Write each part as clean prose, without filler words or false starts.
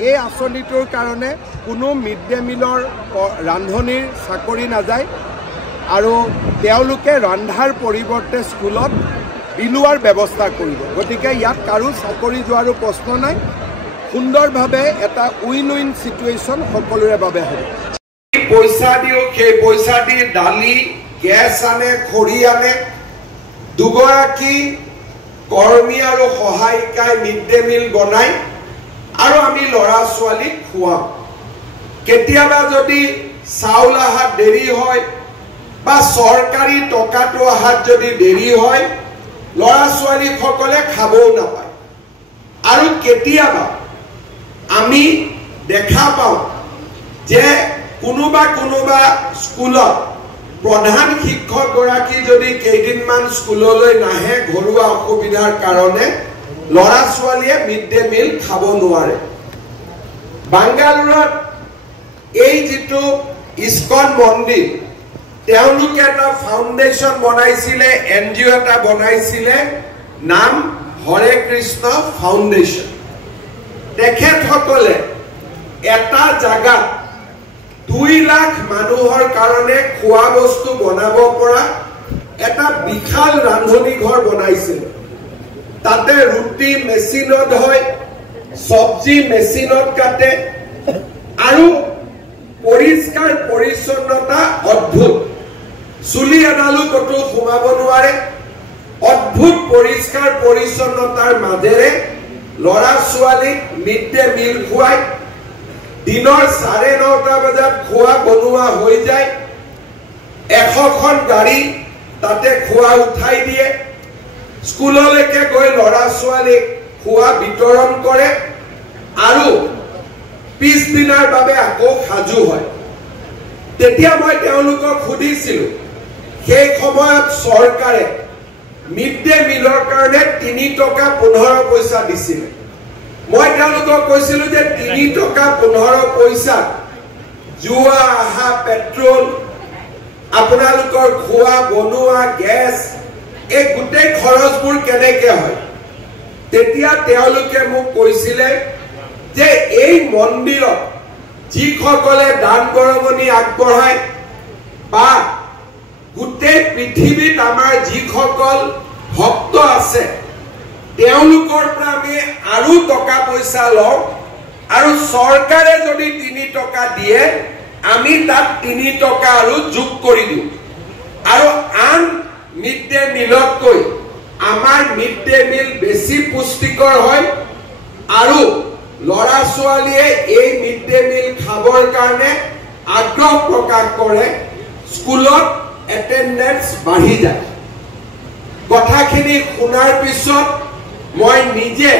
এই আঁচনিটোৰ কাৰণে কোনো মিড ডে মিলৰ ৰান্ধনিৰ চাকৰি নাযায় আৰু তেওঁলোকে ৰন্ধাৰ পৰিৱৰ্তে স্কুলত বিলোৱাৰ ব্যৱস্থা কৰিব। গতিকে ইয়াত কাৰো চাকৰি যোৱাৰো প্ৰশ্ন নাই। সুন্দৰভাৱে এটা উইন উইন সিচুৱেশ্যন সকলোৰে বাবে হ'ব। পইচা দিও, সেই পইচা দি দালি গেছ আনে, খৰি আনে, দুগৰাকী কৰ্মী আৰু সহায়িকাই মিড ডে মিল বনাই আৰু আমি ল'ৰা ছোৱালীক খুৱাওঁ। কেতিয়াবা যদি চাউল অহাত দেৰি হয় বা চৰকাৰী টকাটো অহাত যদি দেৰি হয়, ল'ৰা ছোৱালীসকলে খাবও নাপায়। আৰু কেতিয়াবা আমি দেখা পাওঁ যে কোনোবা স্কুলত প্ৰধান শিক্ষকগৰাকী যদি কেইদিনমান স্কুললৈ নাহে ঘৰুৱা অসুবিধাৰ কাৰণে, ল'ৰা ছোৱালীয়ে মিড ডে মিল খাব নোৱাৰে। বাংগালুৰুত এই যিটো ইস্কন মন্দিৰ, তেওঁলোকে এটা ফাউণ্ডেশ্যন বনাইছিলে, NGO এটা বনাইছিলে, নাম হৰে কৃষ্ণ ফাউণ্ডেশ্যন। তেখেতসকলে এটা জাগাত 2 লাখ মানুহৰ কাৰণে খোৱা বস্তু বনাব পৰা এটা বিশাল ৰান্ধনি ঘৰ বনাইছিল। তাতে ৰুটি মেচিনত হয়, চব্জি মেচিনত কাটে আৰু পৰিষ্কাৰ পৰিচ্ছন্নতা অদ্ভুত। চুলি এডালো ক'তো সোমাব নোৱাৰে। অদ্ভুত পৰিষ্কাৰ পৰিচ্ছন্নতাৰ মাজেৰে ল'ৰা ছোৱালীক মিড ডে মিল খুৱায়। দিনৰ 9:30 বজাত খোৱা বনোৱা হৈ যায়। 100খন গাড়ী তাতে খোৱা উঠাই দিয়ে। স্কুললৈকে গৈ ল'ৰা ছোৱালীক খোৱা বিতৰণ কৰে আৰু পিছদিনাৰ বাবে আকৌ সাজু হয়। তেতিয়া মই তেওঁলোকক সুধিছিলো, সেই সময়ত চৰকাৰে মিড ডে মিলৰ কাৰণে 3 টকা 15 পইচা দিছিলে। মই তেওঁলোকক কৈছিলো যে 3 টকা 15 পইচা যোৱা আহা পেট্ৰল, আপোনালোকৰ খোৱা বনোৱা গেছ, এই গোটেই খৰচবোৰ কেনেকে হয়? তেতিয়া তেওঁলোকে মোক কৈছিলে যে এই মন্দিৰত যিসকলে দান বৰঙণি আগবঢ়ায় বা গোটেই পৃথিৱীত আমাৰ যিসকল ভক্ত আছে, তেওঁলোকৰ পৰা আমি আৰু টকা পইচা লওঁ আৰু চৰকাৰে যদি 3 টকা দিয়ে, আমি তাত 3 টকা আৰু যোগ কৰি দিওঁ। আৰু আন মিড ডে মিলতকৈ আমাৰ মিড ডে মিল বেছি পুষ্টিকৰ হয় আৰু ল'ৰা ছোৱালীয়ে এই মিড ডে মিল খাবৰ কাৰণে আগ্ৰহ প্ৰকাশ কৰে। স্কুলত এটেণ্ডেন্স বাঢ়ি যায়। কথাখিনি শুনাৰ পিছত মই নিজে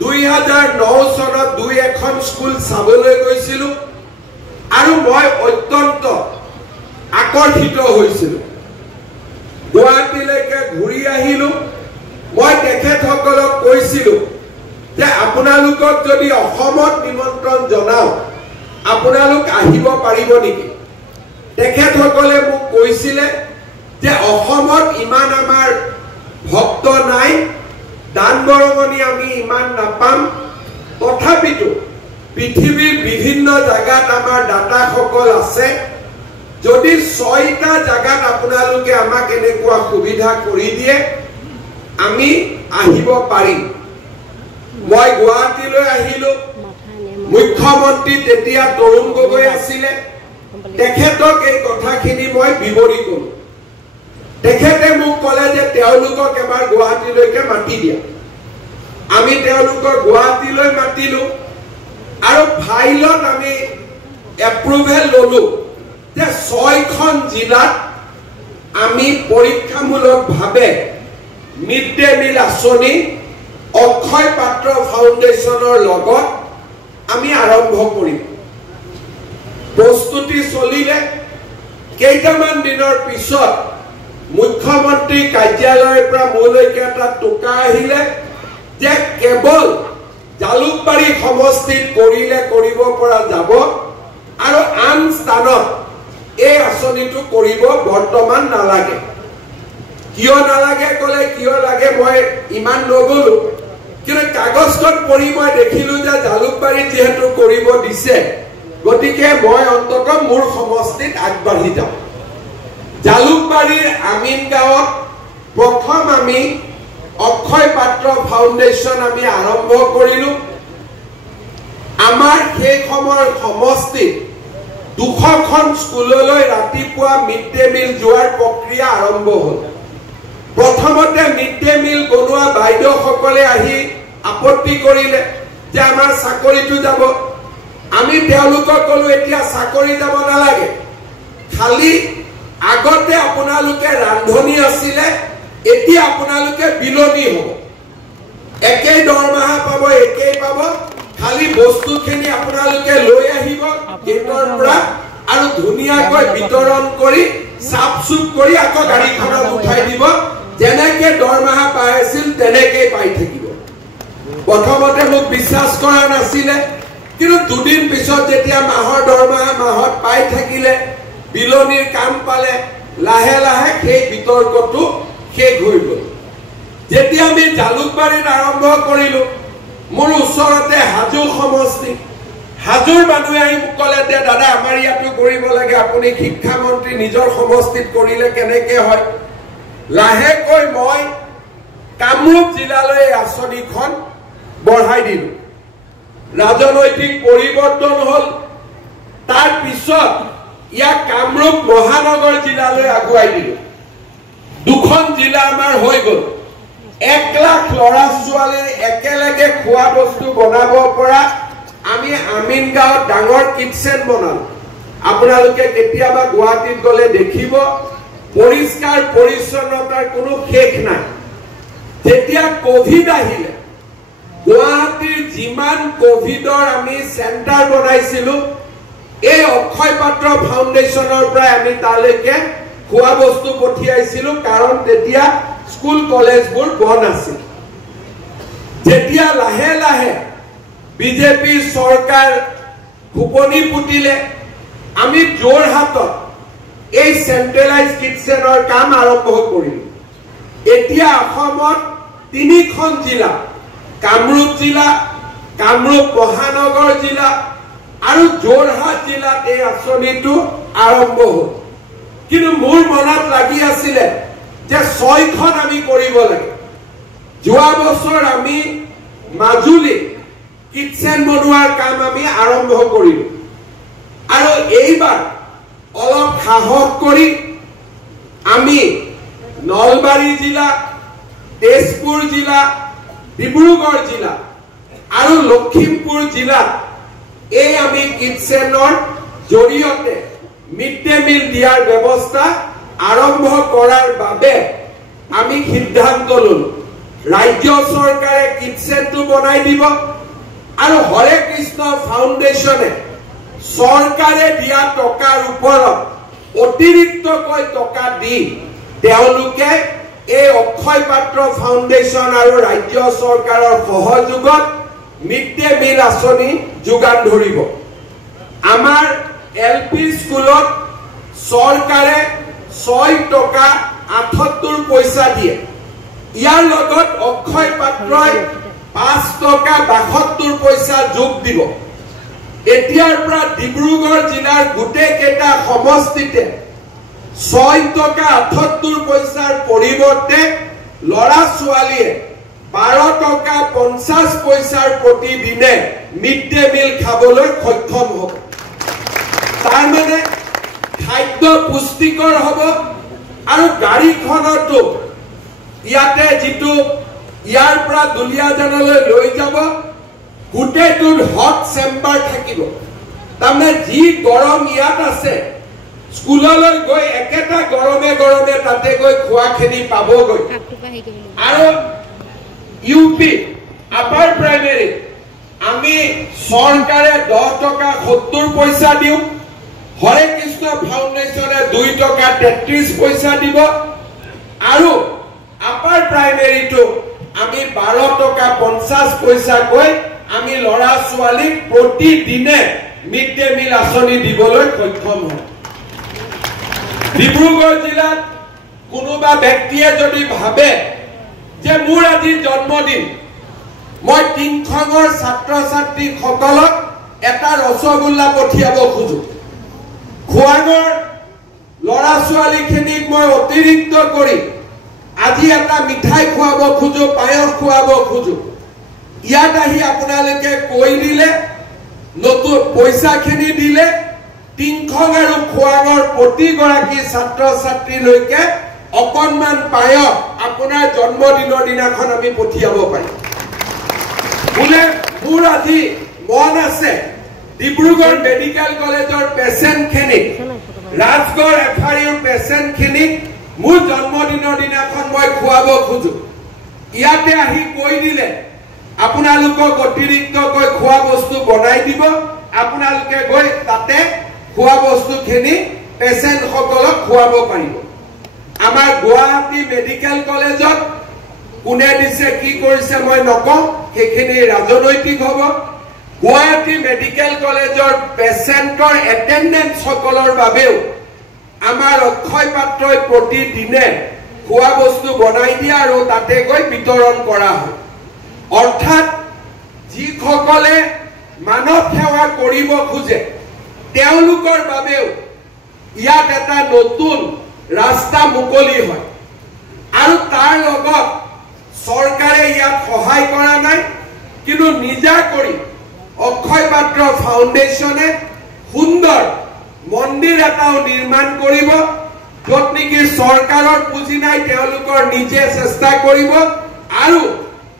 2009 চনত 2-এখন স্কুল চাবলৈ গৈছিলো আৰু মই অত্যন্ত আকৰ্ষিত হৈছিলো। গুৱাহাটীলৈকে ঘূৰি আহিলো। মই তেখেতসকলক কৈছিলো যে আপোনালোকক যদি অসমত নিমন্ত্ৰণ জনাও, আপোনালোক আহিব পাৰিব নেকি? তেখেতসকলে মোক কৈছিলে যে অসমত ইমান আমাৰ ভক্ত নাই, দান বৰঙণি আমি ইমান নাপাম, তথাপিতো পৃথিৱীৰ বিভিন্ন জাগাত আমাৰ দাতাসকল আছে। যদি 6টা জাগাত আপোনালোকে আমাক এনেকুৱা সুবিধা কৰি দিয়ে, আমি আহিব পাৰিম। মই গুৱাহাটীলৈ আহিলো। মুখ্যমন্ত্ৰী তেতিয়া তৰুণ গগৈ আছিলে। তেখেতক এই কথাখিনি মই বিৱৰি কলো। তেখেতে মোক ক'লে যে তেওঁলোকক এবাৰ গুৱাহাটীলৈকে মাতি দিয়া। আমি তেওঁলোকক গুৱাহাটীলৈ মাতিলো আৰু ফাইলত আমি এপ্ৰুভেল ললো যে 6খন জিলাত আমি পৰীক্ষামূলকভাৱে মিড ডে মিল আঁচনি অক্ষয় পাত্ৰ ফাউণ্ডেশ্যনৰ লগত আমি আৰম্ভ কৰিম। প্ৰস্তুতি চলিলে। কেইটামান দিনৰ পিছত মুখ্যমন্ত্ৰী কাৰ্যালয়ৰ পৰা মোলৈকে এটা টোকা আহিলে যে কেৱল জালুকবাৰী সমষ্টিত কৰিলে কৰিব পৰা যাব আৰু আন স্থানত এই আঁচনিটো কৰিব বৰ্তমান নালাগে। কিয় নালাগে ক'লে, কিয় লাগে মই ইমান নগলো, কিন্তু কাগজখন পঢ়ি মই দেখিলো যে জালুকবাৰীত যেহেতু কৰিব দিছে গতিকে মই অন্তত মোৰ সমষ্টিত আগবাঢ়ি যাম জালুকবাৰীৰ আমিন গাঁৱত প্ৰথম আমি অক্ষয় পাত্ৰ ফাউণ্ডেশ্যন আমি আৰম্ভ কৰিলো আমাৰ সেই সময়ৰ সমষ্টিত 200খন স্কুললৈ ৰাতিপুৱা মিড ডে মিল যোৱাৰ প্ৰক্ৰিয়া আৰম্ভ হ'ল প্ৰথমতে মিড ডে মিল বনোৱা বাইদেউসকলে আহি আপত্তি কৰিলে যে আমাৰ চাকৰিটো যাব আমি তেওঁলোকক ক'লো এতিয়া চাকৰি যাব নালাগে খালি আগতে আপোনালোকে ৰান্ধনি আছিলে এতিয়া আপোনালোকে বিলনি হ'ব একেই দৰমহা পাব একেই পাব খালি বস্তুখিনি আপোনালোকে লৈ আহিব গেটৰ পৰা আৰু ধুনীয়াকৈ বিতৰণ কৰি সাফ সুফ কৰি আকৌ গাড়ীখনত উঠাই দিব যেনেকৈ দৰমহা পাই আছিল তেনেকৈ পাই থাকিব প্ৰথমতে মোক বিশ্বাস কৰা নাছিলে কিন্তু দুদিন পিছত যেতিয়া মাহৰ দৰমহা মাহত পাই থাকিলে বিলনিৰ কাম পালে লাহে লাহে সেই বিতৰ্কটো শেষ হৈ গ'ল যেতিয়া আমি জালুকবাৰীত আৰম্ভ কৰিলো মোৰ ওচৰতে হাজো সমষ্টি হাজোৰ মানুহে আহি ক'লে যে দাদা আমাৰ ইয়াতো কৰিব লাগে আপুনি শিক্ষা মন্ত্ৰী নিজৰ সমষ্টিত কৰিলে কেনেকৈ হয় লাহেকৈ মই কামৰূপ জিলালৈ আঁচনিখন বঢ়াই দিলো ৰাজনৈতিক পৰিৱৰ্তন হ'ল তাৰ পিছত ইয়াক কামৰূপ মহানগৰ জিলালৈ আগুৱাই দিলো দুখন জিলা আমাৰ হৈ গ'ল 1 লাখ ল'ৰা ছোৱালীৰ একেলগে খোৱা বস্তু বনাব পৰা আমি আমিন গাঁৱত ডাঙৰ কিটচেন বনালো আপোনালোকে কেতিয়াবা গুৱাহাটীত গ'লে দেখিব পৰিষ্কাৰ পৰিচ্ছন্নতাৰ কোনো শেষ নাই যেতিয়া কোভিড আহিলে গুৱাহাটীৰ যিমান কোভিডৰ আমি চেণ্টাৰ বনাইছিলো এই অক্ষয় পাত্ৰ ফাউণ্ডেশ্যনৰ পৰা আমি তালৈকে খোৱা বস্তু পঠিয়াইছিলো কাৰণ তেতিয়া স্কুল কলেজবোৰ বন্ধ আছিল যেতিয়া লাহে লাহে বিজেপি চৰকাৰ খুপনি পুতিলে আমি যোৰহাটত এই চেণ্ট্ৰেলাইজ কিটচেনৰ কাম আৰম্ভ কৰিলো এতিয়া অসমত 3খন জিলা কামৰূপ জিলা কামৰূপ মহানগৰ জিলা আৰু যোৰহাট জিলাত এই আঁচনিটো আৰম্ভ হ'ল কিন্তু মোৰ মনত লাগি আছিলে যে 6খন আমি কৰিব লাগে যোৱা বছৰ আমি মাজুলী কিটচেন বনোৱাৰ কাম আমি আৰম্ভ কৰিলো আৰু এইবাৰ অলপ সাহস কৰি আমি নলবাৰী জিলা তেজপুৰ জিলা ডিব্ৰুগড় জিলা আৰু লখিমপুৰ জিলা এই আমি কিটচেনৰ জৰিয়তে মিড ডে মিল দিয়াৰ ব্যৱস্থা আৰম্ভ কৰাৰ বাবে আমি সিদ্ধান্ত ললো ৰাজ্য চৰকাৰে কিটচেনটো বনাই দিব আৰু হৰে কৃষ্ণ ফাউণ্ডেশ্যনে চৰকাৰে দিয়া টকাৰ ওপৰত অতিৰিক্তকৈ টকা দি তেওঁলোকে এই অক্ষয় পাত্ৰ ফাউণ্ডেশ্যন আৰু ৰাজ্য চৰকাৰৰ সহযোগত মিড ডে মিল আঁচনি যোগান ধৰিব আমাৰ এলপি স্কুলত চৰকাৰে 6 টকা 78 পইচা দিয়ে ইয়াৰ লগত অক্ষয় পাত্ৰই 5 টকা 72 পইচা যোগ দিব এতিয়াৰ পৰা ডিব্ৰুগড় জিলাৰ গোটেই কেইটা সমষ্টিতে 6 টকা 78 পইচাৰ পৰিৱৰ্তে ল'ৰা ছোৱালীয়ে 12 টকা 50 পইচাৰ প্ৰতিদিনে মিড ডে মিল খাবলৈ সক্ষম হ'ব তাৰ মানে খাদ্য পুষ্টিকৰ হ'ব আৰু গাড়ীখনতো ইয়াতে যিটো ইয়াৰ পৰা দুলিয়াজানলৈ লৈ যাব গোটেইটোৰ হট চেম্বাৰ থাকিব তাৰমানে যি গৰম ইয়াত আছে স্কুললৈ গৈ একেটা গৰমে গৰমে তাতে গৈ খোৱাখিনি পাবগৈ আৰু ইউপি আপাৰ প্ৰাইমেৰী আমি চৰকাৰে 10 টকা 70 পইচা দিওঁ হৰে কৃষ্ণ ফাউণ্ডেশ্যনে 2 টকা 33 পইচা দিব আৰু আপাৰ প্ৰাইমেৰীটো আমি 12 টকা 50 পইচাকৈ আমি ল'ৰা ছোৱালীক প্ৰতিদিনে মিড ডে মিল আঁচনি দিবলৈ সক্ষম হওঁ ডিব্ৰুগড় জিলাত কোনোবা ব্যক্তিয়ে যদি ভাবে যে মোৰ আজি জন্মদিন মই টিংখঙৰ ছাত্ৰ ছাত্ৰীসকলক এটা ৰসগোল্লা পঠিয়াব খোজো খোৱাঙৰ লৰা ছোৱালীখিনিক মই অতিৰিক্ত কৰি আজি এটা মিঠাই খুৱাব খোজো পায়স খুৱাব খোজো ইয়াত আহি আপোনালোকে কৈ দিলে নতুন পইচাখিনি দিলে টিংখং আৰু খোৱাঙৰ প্ৰতিগৰাকী ছাত্ৰ ছাত্ৰীলৈকে অকণমান পায়স আপোনাৰ জন্মদিনৰ দিনাখন আমি পঠিয়াব পাৰিম বোলে মোৰ আজি মন আছে ডিব্ৰুগড় মেডিকেল কলেজৰ পেচেণ্টখিনিক ৰাজগড় এফআইউৰ পেচেণ্টখিনিক মোৰ জন্মদিনৰ দিনাখন মই খুৱাব খোজো ইয়াতে আহি কৈ দিলে আপোনালোকক অতিৰিক্তকৈ খোৱা বস্তু বনাই দিব আপোনালোকে গৈ তাতে খোৱা বস্তুখিনি পেচেণ্টসকলক খুৱাব পাৰিব আমাৰ গুৱাহাটী মেডিকেল কলেজত কোনে দিছে কি কৰিছে মই নকওঁ সেইখিনি ৰাজনৈতিক হ'ব গুৱাহাটী মেডিকেল কলেজৰ পেচেণ্টৰ এটেণ্ডেন্স সকলৰ বাবেও আমাৰ অক্ষয় পাত্ৰই প্ৰতিদিনে খোৱা বস্তু বনাই দিয়া আৰু তাতে গৈ বিতৰণ কৰা হয় অৰ্থাৎ যিসকলে মানৱ সেৱা কৰিব খোজে তেওঁলোকৰ বাবেও ইয়াত এটা নতুন ৰাস্তা মুকলি হয় আৰু তাৰ লগত চৰকাৰে ইয়াত সহায় কৰা নাই কিন্তু নিজা কৰি অক্ষয় পাত্ৰ ফাউণ্ডেশ্যনে সুন্দৰ মন্দিৰ এটাও নিৰ্মাণ কৰিব য'ত নেকি চৰকাৰৰ পুঁজি নাই তেওঁলোকৰ নিজে চেষ্টা কৰিব আৰু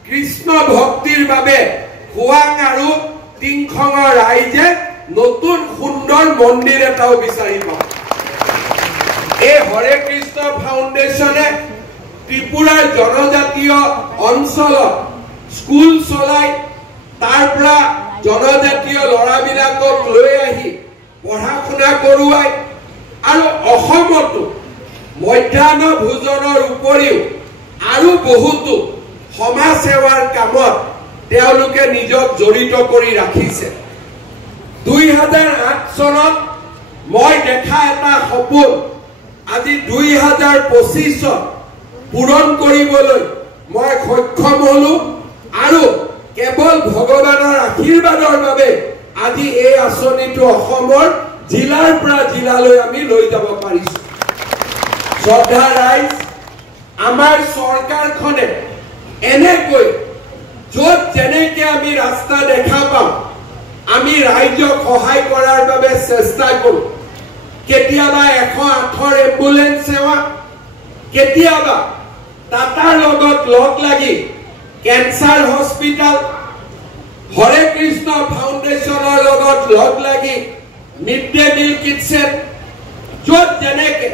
কৃষ্ণ ভক্তিৰ বাবে খোৱাং আৰু টিংখঙৰ ৰাইজে নতুন সুন্দৰ মন্দিৰ এটাও বিচাৰি পাব এই হৰে কৃষ্ণ ফাউণ্ডেশ্যনে ত্ৰিপুৰাৰ জনজাতীয় অঞ্চলত স্কুল চলাই তাৰ পৰা জনজাতীয় ল'ৰাবিলাকক লৈ আহি পঢ়া শুনা কৰোৱাই আৰু অসমতো মধ্যাহ্ন ভোজনৰ উপৰিও আৰু বহুতো সমাজ সেৱাৰ কামত তেওঁলোকে নিজক জড়িত কৰি ৰাখিছে 2008 চনত মই দেখা এটা সপোন আজি 2025 পূৰণ কৰিবলৈ মই সক্ষম হলো আৰু কেৱল ভগৱানৰ আশীৰ্বাদৰ বাবে আজি এই আঁচনিটো অসমৰ জিলাৰ পৰা জিলালৈ আমি লৈ যাব পাৰিছো শ্ৰদ্ধা ৰাইজ আমাৰ চৰকাৰখনে এনেকৈ য'ত যেনেকৈ আমি ৰাস্তা দেখা পাওঁ আমি ৰাইজক সহায় কৰাৰ বাবে চেষ্টা কৰোঁ কেতিয়াবা 108ৰ এম্বুলেন্স সেৱা কেতিয়াবা টাটাৰ লগত লগ লাগি কেন্সাৰ হস্পিটাল হৰে কৃষ্ণ ফাউণ্ডেশ্যনৰ লগত লগ লাগি মিড ডে মিল কিটচেন য'ত যেনেকৈ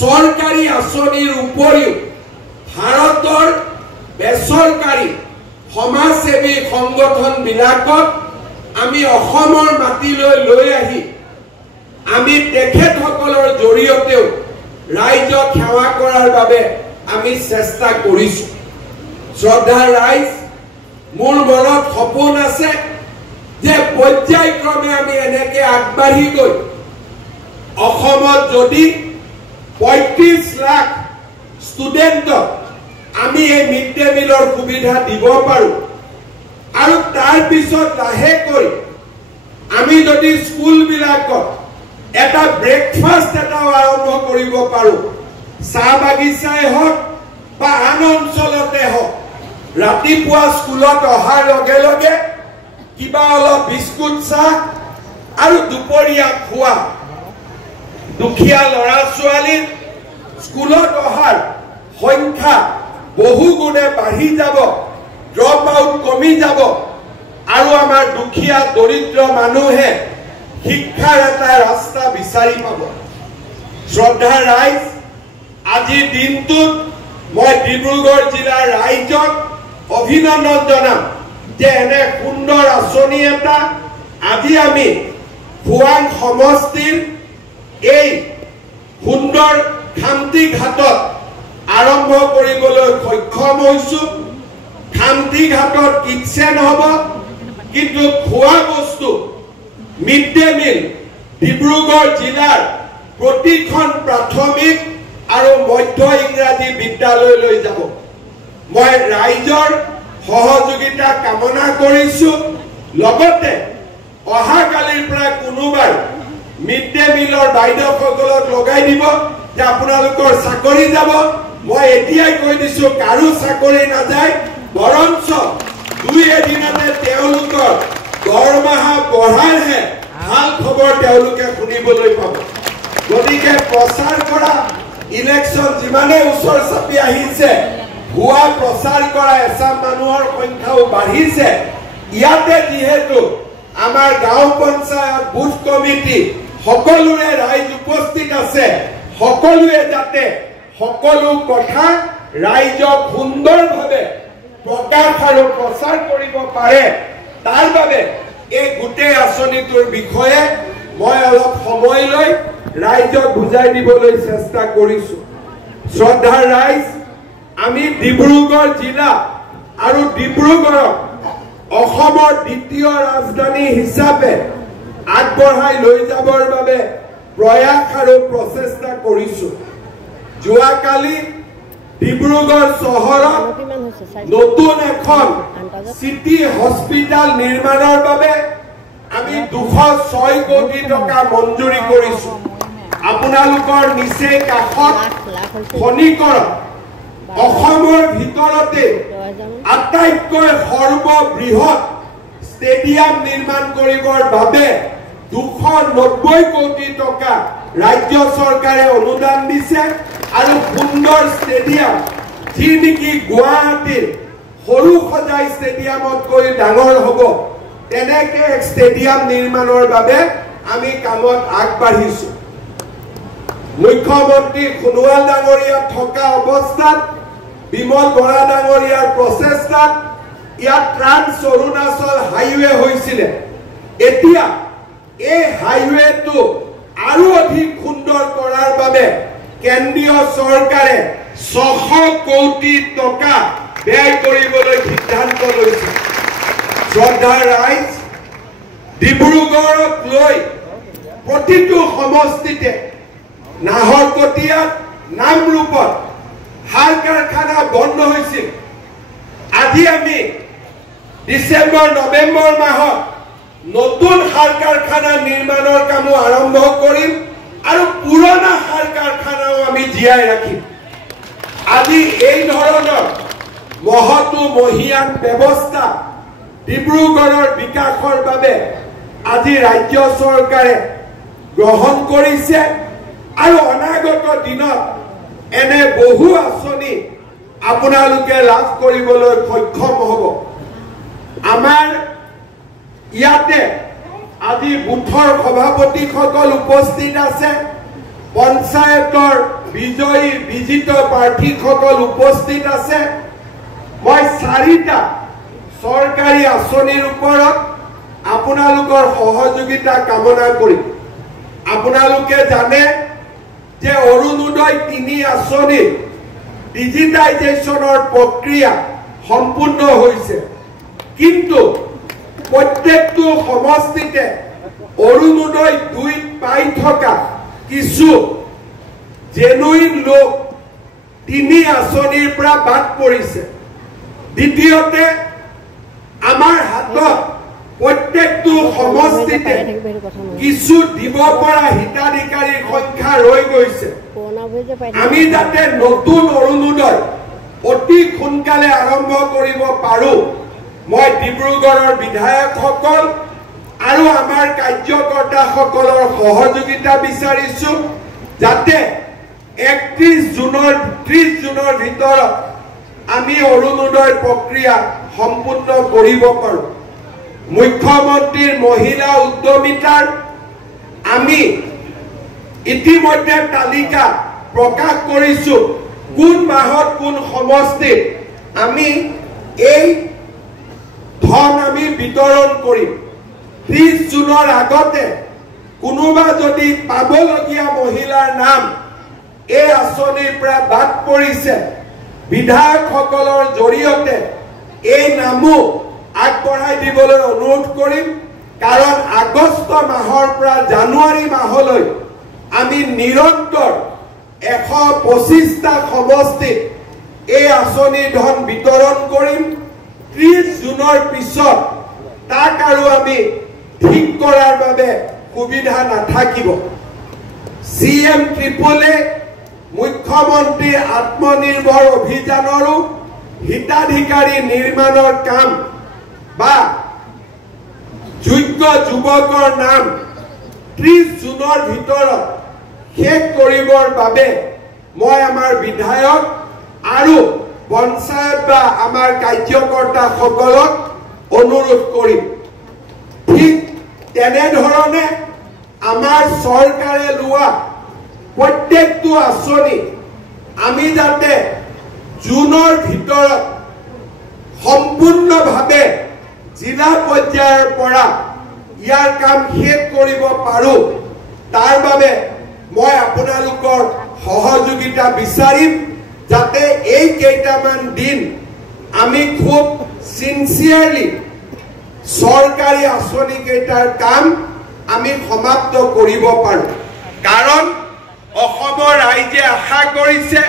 চৰকাৰী আঁচনিৰ উপৰিও ভাৰতৰ বেচৰকাৰী সমাজসেৱী সংগঠনবিলাকক আমি অসমৰ মাটিলৈ লৈ আহি আমি তেখেতসকলৰ জৰিয়তেও ৰাইজক সেৱা কৰাৰ বাবে আমি চেষ্টা কৰিছো শ্ৰদ্ধা ৰাইজ মোৰ মনত সপোন আছে যে পৰ্যায়ক্ৰমে আমি এনেকৈ আগবাঢ়ি গৈ অসমত যদি 35 লাখ ষ্টুডেণ্টক আমি এই মিড ডে মিলৰ সুবিধা দিব পাৰোঁ আৰু তাৰ পিছত লাহেকৈ আমি যদি স্কুলবিলাকত এটা ব্ৰেকফাষ্ট এটাও আৰম্ভ কৰিব পাৰোঁ চাহ বাগিচাই হওক বা আন অঞ্চলতে হওক ৰাতিপুৱা স্কুলত অহাৰ লগে লগে কিবা অলপ বিস্কুট চাহ আৰু দুপৰীয়া খোৱা দুখীয়া ল'ৰা ছোৱালীৰ স্কুলত অহাৰ সংখ্যা বহু গুণে বাঢ়ি যাব ড্ৰপ আউট কমি যাব আৰু আমাৰ দুখীয়া দৰিদ্ৰ মানুহে শিক্ষাৰ এটা ৰাস্তা বিচাৰি পাব শ্ৰদ্ধা ৰাইজ আজিৰ দিনটোত মই ডিব্ৰুগড় জিলাৰ ৰাইজক অভিনন্দন জনাম যে এনে সুন্দৰ আঁচনি এটা আজি আমি খোৱাং সমষ্টিৰ এই সুন্দৰ খামটি ঘাটত আৰম্ভ কৰিবলৈ সক্ষম হৈছো খামটি ঘাটত কিটচেন হ'ব কিন্তু খোৱা বস্তু মিড ডে মিল ডিব্ৰুগড় জিলাৰ প্ৰতিখন প্ৰাথমিক আৰু মধ্য ইংৰাজী বিদ্যালয়লৈ যাব মই ৰাইজৰ সহযোগিতা কামনা কৰিছো লগতে অহাকালিৰ পৰা কোনোবাই মিড ডে মিলৰ বাইদেউসকলক লগাই দিব যে আপোনালোকৰ চাকৰি যাব। মই এতিয়াই কৈ দিছো কাৰো চাকৰি নাযায়, বৰঞ্চ দুই এদিনতে তেওঁলোকৰ দৰমহা বঢ়াৰহে ভাল খবৰ তেওঁলোকে শুনিবলৈ পাব। গতিকে প্ৰচাৰ কৰা ইলেকশ্যন যিমানে ওচৰ চাপি আহিছে, ভুৱা প্ৰচাৰ কৰা এচাম মানুহৰ সংখ্যাও বাঢ়িছে। ইয়াতে যিহেতু আমাৰ গাঁও পঞ্চায়ত বুথ কমিটি সকলোৰে ৰাইজ উপস্থিত আছে, সকলোৱে যাতে সকলো কথা ৰাইজক সুন্দৰভাৱে প্ৰকাশ আৰু প্ৰচাৰ কৰিব পাৰে, তাৰ বাবে এই গোটেই আঁচনিটোৰ বিষয়ে মই অলপ সময় লৈ ৰাইজক বুজাই দিবলৈ চেষ্টা কৰিছো। শ্ৰদ্ধাৰ ৰাইজ, আমি ডিব্ৰুগড় জিলা আৰু ডিব্ৰুগড়ক অসমৰ দ্বিতীয় ৰাজধানী হিচাপে আগবঢ়াই লৈ যাবৰ বাবে প্ৰয়াস আৰু প্ৰচেষ্টা কৰিছো। যোৱাকালি ডিব্ৰুগড় চহৰত নতুন এখন চিটি হস্পিটাল নিৰ্মাণৰ বাবে আমি 206 কোটি টকা মঞ্জুৰি কৰিছো। আপোনালোকৰ নিচেই কাষত খনিকৰত অসমৰ ভিতৰতে আটাইতকৈ সৰ্ববৃহৎ ষ্টেডিয়াম নিৰ্মাণ কৰিবৰ বাবে 290 কোটি টকা ৰাজ্য চৰকাৰে অনুদান দিছে। আৰু সুন্দৰ ষ্টেডিয়াম, যি নেকি গুৱাহাটীৰ সৰু সজাই ষ্টেডিয়ামতকৈ ডাঙৰ হ'ব, তেনেকে এক ষ্টেডিয়াম নিৰ্মাণৰ বাবে আমি কামত আগবাঢ়িছো। মুখ্যমন্ত্ৰী সোণোৱাল ডাঙৰীয়া থকা অৱস্থাত, বিমল বৰা ডাঙৰীয়াৰ প্ৰচেষ্টাত ইয়াত ট্ৰান্স অৰুণাচল হাইৱে হৈছিলে। এতিয়া এই হাইৱেটো আৰু অধিক সুন্দৰ কৰাৰ বাবে কেন্দ্ৰীয় চৰকাৰে 600 কোটি টকা ব্যয় কৰিবলৈ সিদ্ধান্ত লৈছে। শ্ৰদ্ধাৰ ৰাইজ, ডিব্ৰুগড়ক লৈ প্ৰতিটো সমষ্টিতে নাহৰকটীয়াত, নামৰূপত সাৰ কাৰখানা বন্ধ হৈছিল। আজি আমি ডিচেম্বৰ নৱেম্বৰ মাহত নতুন সাৰ কাৰখানা নিৰ্মাণৰ কামো আৰম্ভ কৰিম আৰু পুৰণা সাৰ কাৰখানাও আমি জীয়াই ৰাখিম। আজি এই ধৰণৰ মহতো মহিয়ান ব্যৱস্থা ডিব্ৰুগড়ৰ বিকাশৰ বাবে আজি ৰাজ্য চৰকাৰে গ্ৰহণ কৰিছে আৰু অনাগত দিনত এনে বহু আঁচনি আপোনালোকে লাভ কৰিবলৈ সক্ষম হ'ব। আমাৰ ইয়াতে আজি বুথৰ সভাপতিসকল উপস্থিত আছে, পঞ্চায়তৰ বিজয়ী বিজিত প্ৰাৰ্থীসকল উপস্থিত আছে। মই 4টা চৰকাৰী আঁচনিৰ ওপৰত আপোনালোকৰ সহযোগিতা কামনা কৰিম। আপোনালোকে জানে যে অৰুণোদয় 3 আঁচনিৰ ডিজিটাইজেশ্যনৰ প্ৰক্ৰিয়া সম্পূৰ্ণ হৈছে, কিন্তু প্ৰত্যেকটো সমষ্টিতে অৰুণোদয় 2 পাই থকা কিছু জেনুইন লোক 3 আঁচনিৰ পৰা বাদ পৰিছে। দ্বিতীয়তে, আমাৰ হাতত প্ৰত্যেকটো সমষ্টিতে কিছু দিব পৰা হিতাধিকাৰীৰ সংখ্যা ৰৈ গৈছে। আমি যাতে নতুন অৰুণোদয় অতি সোনকালে আৰম্ভ কৰিব পাৰো, মই ডিব্ৰুগড়ৰ বিধায়কসকল আৰু আমাৰ কাৰ্যকৰ্তাসকলৰ সহযোগিতা বিচাৰিছো, যাতে 30 জুনৰ ভিতৰত আমি অৰুণোদয় প্ৰক্ৰিয়া সম্পূৰ্ণ কৰিব পাৰো। মুখ্যমন্ত্ৰীৰ মহিলা উদ্যমিতাৰ আমি ইতিমধ্যে তালিকা প্ৰকাশ কৰিছো, কোন মাহত কোন সমষ্টিত আমি এই ধন আমি বিতৰণ কৰিম। 30 জুনৰ আগতে কোনোবা যদি পাবলগীয়া মহিলাৰ নাম এই আঁচনিৰ পৰা বাদ পৰিছে, বিধায়কসকলৰ জৰিয়তে এই নামো আগবঢ়াই দিবলৈ অনুৰোধ কৰিম। কাৰণ আগষ্ট মাহৰ পৰা জানুৱাৰী মাহলৈ আমি নিৰন্তৰ 125টা সমষ্টিত এই আঁচনিৰ ধন বিতৰণ কৰিম। 30 জুনৰ পিছত তাক আৰু আমি ঠিক কৰাৰ বাবে সুবিধা নাথাকিব CM ট্ৰিপলে মুখ্যমন্ত্ৰী আত্মনিৰ্ভৰ অভিযানৰো হিতাধিকাৰী নিৰ্মাণৰ কাম বা যোগ্য যুৱকৰ নাম 30 জুনৰ ভিতৰত শেষ কৰিবৰ বাবে মই আমাৰ বিধায়ক আৰু পঞ্চায়ত বা আমাৰ কাৰ্যকৰ্তাসকলক অনুৰোধ কৰিম ঠিক তেনেধৰণে আমাৰ চৰকাৰে লোৱা প্ৰত্যেকটো আঁচনি আমি যাতে জুনৰ ভিতৰত সম্পূৰ্ণভাৱে জিলা পৰ্যায়ৰ পৰা ইয়াৰ কাম শেষ কৰিব পাৰো তাৰ বাবে মই আপোনালোকৰ সহযোগিতা বিচাৰিম যাতে এই কেইটামান দিন আমি খুব সিনসিয়াৰলি সৰকাৰী আঁচনি কেইটাৰ কাম আমি সমাপ্ত কৰিব পাৰো কাৰণ অসমৰ ৰাইজে আশা কৰিছে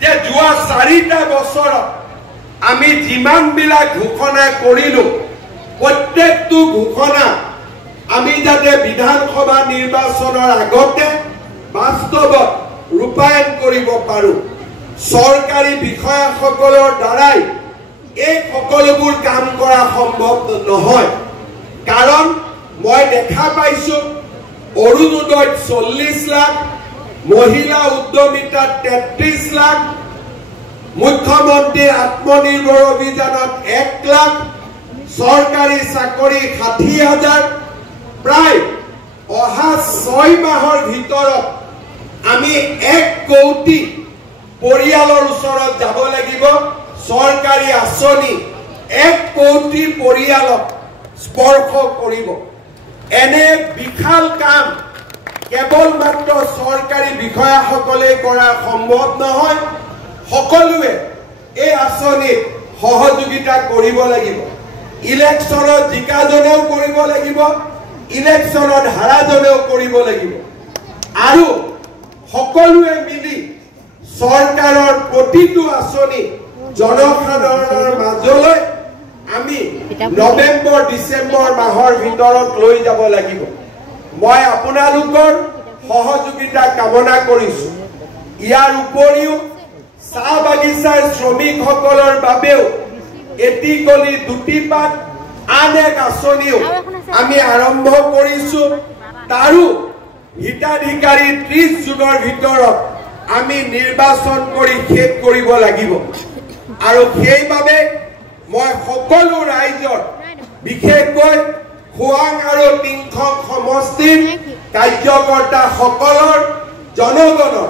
যে যোৱা 4টা বছৰত আমি যিমানবিলাক ঘোষণা কৰিলো প্ৰত্যেকটো ঘোষণা আমি যাতে বিধানসভা নিৰ্বাচনৰ আগতে বাস্তৱত ৰূপায়ণ কৰিব পাৰো সৰকাৰী বিষয়াসকলৰ দ্বাৰাই এই সকলোবোৰ কাম কৰা সম্ভৱ নহয় কাৰণ মই দেখা পাইছো অৰুণোদয় 40 লাখ মহিলা উদ্যমিতা 33 লাখ মুখ্যমন্ত্ৰী আত্মনিৰ্ভৰ অভিযানত 1 লাখ সৰকাৰী চাকৰি 60,000 প্ৰায় অহা 6 মাহৰ ভিতৰত আমি 1 কোটি পৰিয়ালৰ ওচৰত যাব লাগিব সৰকাৰী আঁচনি 1 কোটি পৰিয়ালক স্পৰ্শ কৰিব এনে বিশাল কাম কেৱল মাত্ৰ সৰকাৰী বিষয়াসকলে কৰা সম্ভৱ নহয় সকলোৱে এই আঁচনিত সহযোগিতা কৰিব লাগিব ইলেকশ্যনত জিকাজনেও কৰিব লাগিব ইলেকশ্যনত হাৰাজনেও কৰিব লাগিব আৰু সকলোৱে মিলি সৰকাৰৰ প্ৰতিটো আঁচনি জনসাধাৰণৰ মাজলৈ আমি নৱেম্বৰ ডিসেম্বৰ মাহৰ ভিতৰত লৈ যাব লাগিব মই আপোনালোকৰ সহযোগিতা কামনা কৰিছো ইয়াৰ উপৰিও চাহ বাগিচাৰ শ্ৰমিকসকলৰ বাবেও এটিকলি দুটিপাত আন এক আঁচনিও আমি আৰম্ভ কৰিছো তাৰো হিতাধিকাৰী 30 জুনৰ ভিতৰত আমি নিৰ্বাচন কৰি শেষ কৰিব লাগিব আৰু সেইবাবে মই সকলো ৰাইজৰ বিশেষকৈ খোৱাং আৰু টিংখং সমষ্টিৰ কাৰ্যকৰ্তাসকলৰ জনগণৰ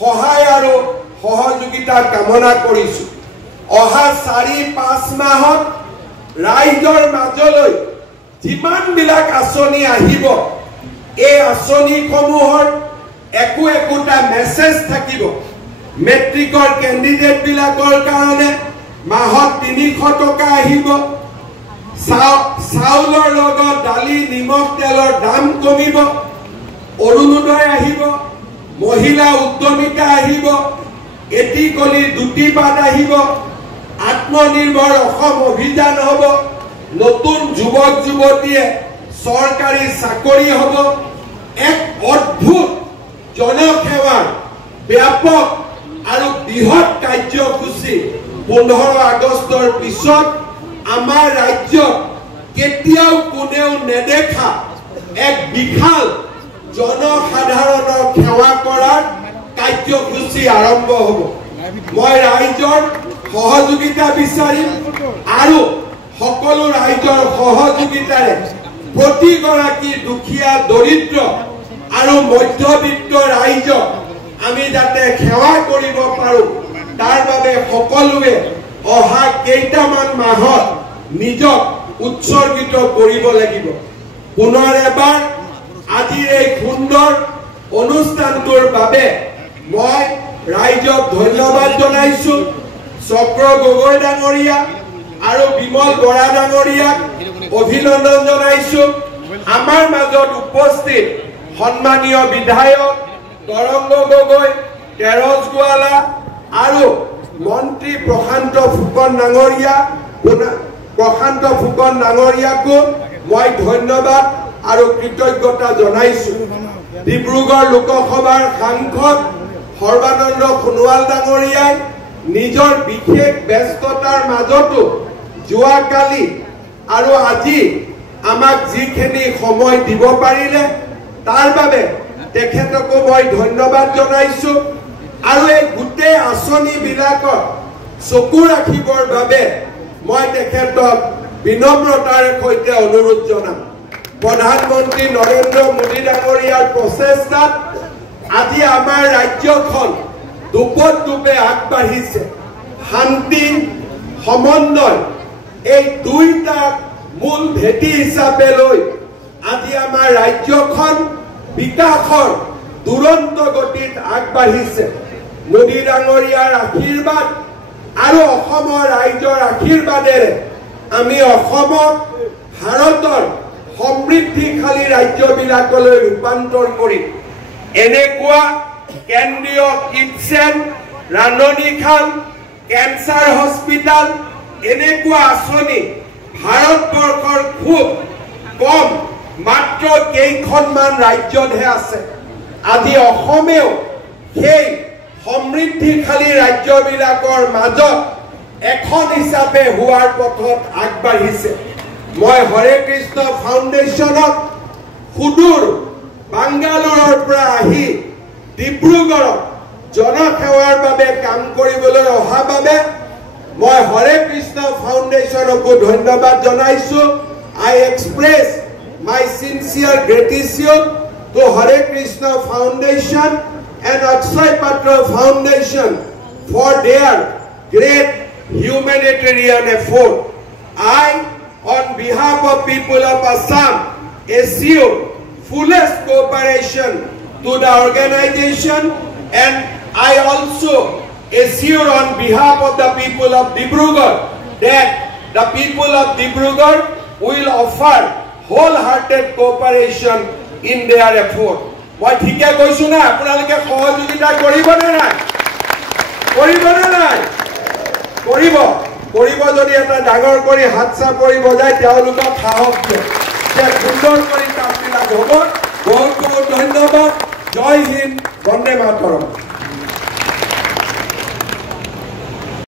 সহায় আৰু সহযোগিতা কামনা কৰিছো অহা 4-5 মাহত ৰাইজৰ মাজলৈ যিমানবিলাক আঁচনি আহিব এই আঁচনিসমূহৰ একোটা মেছেজ থাকিব মেট্ৰিকৰ কেণ্ডিডেট বিলাকৰ কাৰণে মাহত 300 টকা আহিব চাউলৰ লগত দালি নিমখ তেলৰ দাম কমিব অৰুণোদয় আহিব মহিলা উদ্যমিতা আহিব এটিকলি দুটিপাত আহিব আত্মনিৰ্ভৰ অসম অভিযান হ'ব নতুন যুৱক যুৱতীয়ে সৰকাৰী চাকৰি হ'ব এক অদ্ভুত জনসেৱাৰ ব্যাপক আৰু বৃহৎ কাৰ্যসূচী 15 আগষ্টৰ পিছত আমাৰ ৰাজ্যত কেতিয়াও কোনেও নেদেখা এক বিশাল জনসাধাৰণৰ সেৱা কৰাৰ কাৰ্যসূচী আৰম্ভ হ'ব মই ৰাইজৰ সহযোগিতা বিচাৰিম আৰু সকলো ৰাইজৰ সহযোগিতাৰে প্ৰতিগৰাকী দুখীয়া দৰিদ্ৰ আৰু মধ্যবিত্ত ৰাইজক আমি যাতে সেৱা কৰিব পাৰো তাৰ বাবে সকলোৱে অহা কেইটামান মাহত নিজক উৎসৰ্গিত কৰিব লাগিব পুনৰ এবাৰ আজিৰ এই সুন্দৰ অনুষ্ঠানটোৰ বাবে মই ৰাইজক ধন্যবাদ জনাইছো চক্ৰ গগৈ ডাঙৰীয়া আৰু বিমল বৰা ডাঙৰীয়াক অভিনন্দন জনাইছো আমাৰ মাজত উপস্থিত সন্মানীয় বিধায়ক তৰংগ গগৈ তেৰজ গোৱালা আৰু মন্ত্ৰী প্ৰশান্ত ফুকন ডাঙৰীয়াকো মই ধন্যবাদ আৰু কৃতজ্ঞতা জনাইছো। ডিব্ৰুগড় লোকসভাৰ সাংসদ সৰ্বানন্দ সোণোৱাল ডাঙৰীয়াই নিজৰ বিশেষ ব্যস্ততাৰ মাজতো যোৱাকালি আৰু আজি আমাক যিখিনি সময় দিব পাৰিলে তাৰ বাবে তেখেতকো মই ধন্যবাদ জনাইছো। আৰু এই গোটেই আঁচনিবিলাকত চকু ৰাখিবৰ বাবে মই তেখেতক বিনম্ৰতাৰে সৈতে অনুৰোধ জনাম। প্ৰধানমন্ত্ৰী নৰেন্দ্ৰ মোদী ডাঙৰীয়াৰ প্ৰচেষ্টাত আজি আমাৰ ৰাজ্যখন দুপে আগবাঢ়িছে। শান্তি সমন্বয় এই দুইটা মূল ভেটি হিচাপে লৈ আজি আমাৰ ৰাজ্যখন বিকাশৰ দুৰন্ত গতিত আগবাঢ়িছে। মোদী ডাঙৰীয়াৰ আশীৰ্বাদ আৰু অসমৰ ৰাইজৰ আশীৰ্বাদেৰে আমি অসমক ভাৰতৰ সমৃদ্ধিশালী ৰাজ্যবিলাকলৈ ৰূপান্তৰ কৰিম। এনেকুৱা কেন্দ্ৰীয় কিটচেন, ৰান্ধনীশাল, কেঞ্চাৰ হস্পিটেল এনেকুৱা আঁচনি ভাৰতবৰ্ষৰ খুব কম মাত্ৰ কেইখনমান ৰাজ্যতহে আছে। আজি অসমেও সেই সমৃদ্ধিশালী ৰাজ্যবিলাকৰ মাজত এখন হিচাপে হোৱাৰ পথত আগবাঢ়িছে। মই হৰে কৃষ্ণ ফাউণ্ডেশ্যনক সুদূৰ বাংগালোৰৰ পৰা আহি ডিব্ৰুগড়ত জনসেৱাৰ বাবে কাম কৰিবলৈ অহা বাবে মই হৰে কৃষ্ণ ফাউণ্ডেশ্যনকো ধন্যবাদ জনাইছো। I express my sincere gratitude to Hare Krishna Foundation and Akshay Patra Foundation for their great humanitarian effort. I, on behalf of people of Assam, assure fullest cooperation to the organization, and I also assure on behalf of the people of Dibrugarh that the people of Dibrugarh will offer wholehearted cooperation in their effort. মই ঠিকে কৈছো না? আপোনালোকে সহযোগিতা কৰিবনে নাই? কৰিবনে নাই? কৰিব যদি এটা ডাঙৰ কৰি হাত চাপৰি বজাই তেওঁলোকক সাহস দিয়ে যে সুন্দৰ কৰি কামবিলাক হ'ব। বহুত বহুত ধন্যবাদ। জয় হিন্দ, বন্দে মাতৰম।